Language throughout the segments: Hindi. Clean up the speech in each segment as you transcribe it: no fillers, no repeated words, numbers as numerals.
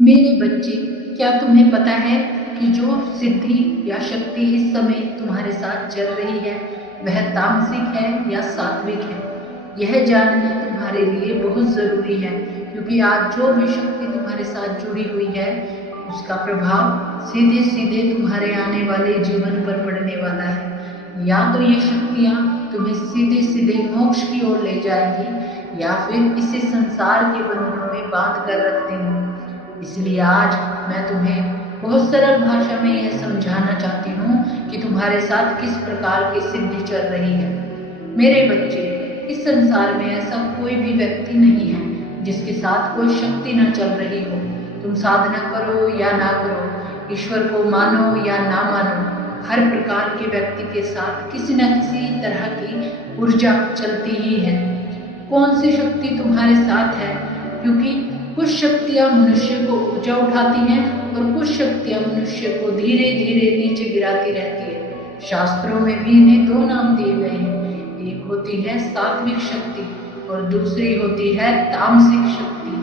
मेरे बच्चे, क्या तुम्हें पता है कि जो सिद्धि या शक्ति इस समय तुम्हारे साथ चल रही है वह तामसिक है या सात्विक है? यह जानना तुम्हारे लिए बहुत ज़रूरी है, क्योंकि आज जो भी शक्ति तुम्हारे साथ जुड़ी हुई है उसका प्रभाव सीधे सीधे तुम्हारे आने वाले जीवन पर पड़ने वाला है। या तो ये शक्तियाँ तुम्हें सीधे सीधे मोक्ष की ओर ले जाएंगी या फिर इसे संसार के बंधनों में बांध कर रख देंगी। इसलिए आज मैं तुम्हें बहुत सरल भाषा में यह समझाना चाहती हूँ कि तुम्हारे साथ किस प्रकार की सिद्धि चल रही है। मेरे बच्चे, इस संसार में ऐसा कोई भी व्यक्ति नहीं है जिसके साथ कोई शक्ति न चल रही हो। तुम साधना करो या ना करो, ईश्वर को मानो या ना मानो, हर प्रकार के व्यक्ति के साथ किसी न किसी तरह की ऊर्जा चलती ही है। कौन सी शक्ति तुम्हारे साथ है? क्योंकि कुछ शक्तियां मनुष्य को ऊंचा उठाती हैं और कुछ शक्तियां मनुष्य को धीरे धीरे नीचे गिराती रहती है। शास्त्रों में भी इन्हें दो नाम दिए गए हैं, एक होती है सात्विक शक्ति और दूसरी होती है तामसिक शक्ति।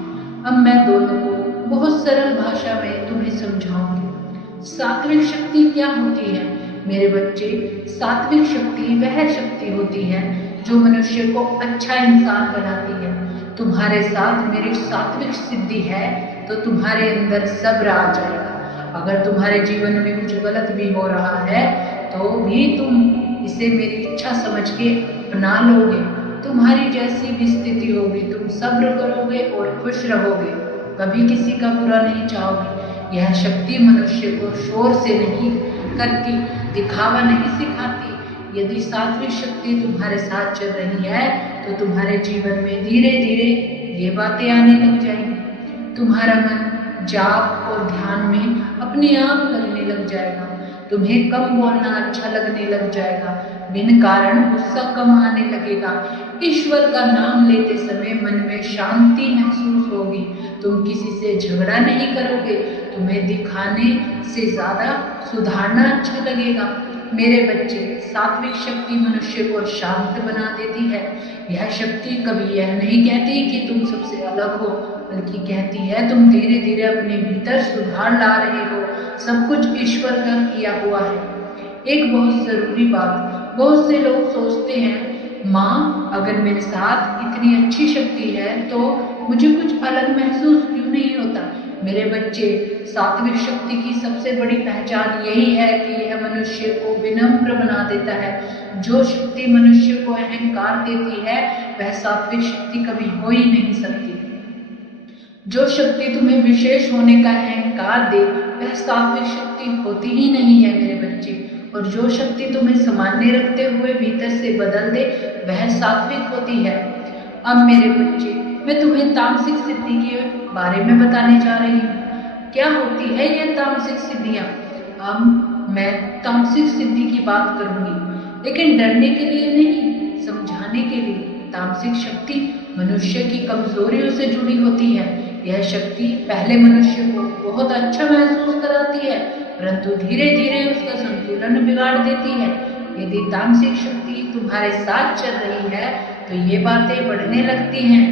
अब मैं दोनों को बहुत सरल भाषा में तुम्हें समझाऊंगी। सात्विक शक्ति क्या होती है? मेरे बच्चे, सात्विक शक्ति वह शक्ति होती है जो मनुष्य को अच्छा इंसान बनाती है। तुम्हारे साथ मेरी सात्विक सिद्धि है तो तुम्हारे अंदर सब्र आ जाएगा। अगर तुम्हारे जीवन में कुछ गलत भी हो रहा है तो भी तुम इसे मेरी इच्छा समझ के अपना लोगे। तुम्हारी जैसी भी स्थिति होगी तुम सब्र करोगे और खुश रहोगे, कभी किसी का बुरा नहीं चाहोगे। यह शक्ति मनुष्य को शोर से नहीं करती, दिखावा नहीं सिखाती। यदि सात्विक शक्ति तुम्हारे साथ चल रही है तो तुम्हारे जीवन में धीरे धीरे ये बातें आने लग जाएंगी। तुम्हारा मन जाप और ध्यान में अपने आप लगने लग जाएगा। तुम्हें कम बोलना अच्छा लगने लग जाएगा, बिन कारण गुस्सा कम आने लगेगा। ईश्वर का नाम लेते समय मन में शांति महसूस होगी। तुम किसी से झगड़ा नहीं करोगे, तुम्हें दिखाने से ज्यादा सुधारना अच्छा लगेगा। मेरे बच्चे, सात्विक शक्ति मनुष्य को शांत बना देती है। यह शक्ति कभी यह नहीं कहती कि तुम सबसे अलग हो, बल्कि कहती है तुम धीरे धीरे अपने भीतर सुधार ला रहे हो। सब कुछ ईश्वर का किया हुआ है। एक बहुत जरूरी बात, बहुत से लोग सोचते हैं, माँ अगर मेरे साथ इतनी अच्छी शक्ति है तो मुझे कुछ अलग महसूस क्यों नहीं होता? मेरे बच्चे, सात्विक शक्ति की सबसे बड़ी पहचान यही है कि यह मनुष्य को विनम्र बना देता है। जो शक्ति मनुष्य को अहंकार देती है वह सात्विक शक्ति कभी हो ही नहीं सकती। जो शक्ति तुम्हें विशेष होने का अहंकार दे वह सात्विक शक्ति होती ही नहीं है मेरे बच्चे। और जो शक्ति तुम्हें सामान्य रखते हुए भीतर से बदल दे वह सात्विक होती है। अब मेरे बच्चे, मैं तुम्हें तामसिक सिद्धि के बारे में बताने जा रही हूँ। क्या होती है यह तामसिक सिद्धियाँ? अब मैं तामसिक सिद्धि की बात करूंगी, लेकिन डरने के लिए नहीं, समझाने के लिए। तामसिक शक्ति मनुष्य की कमजोरियों से जुड़ी होती है। यह शक्ति पहले मनुष्य को बहुत अच्छा महसूस कराती है, परंतु धीरे धीरे उसका संतुलन बिगाड़ देती है। यदि तामसिक शक्ति तुम्हारे साथ चल रही है तो ये बातें बढ़ने लगती हैं।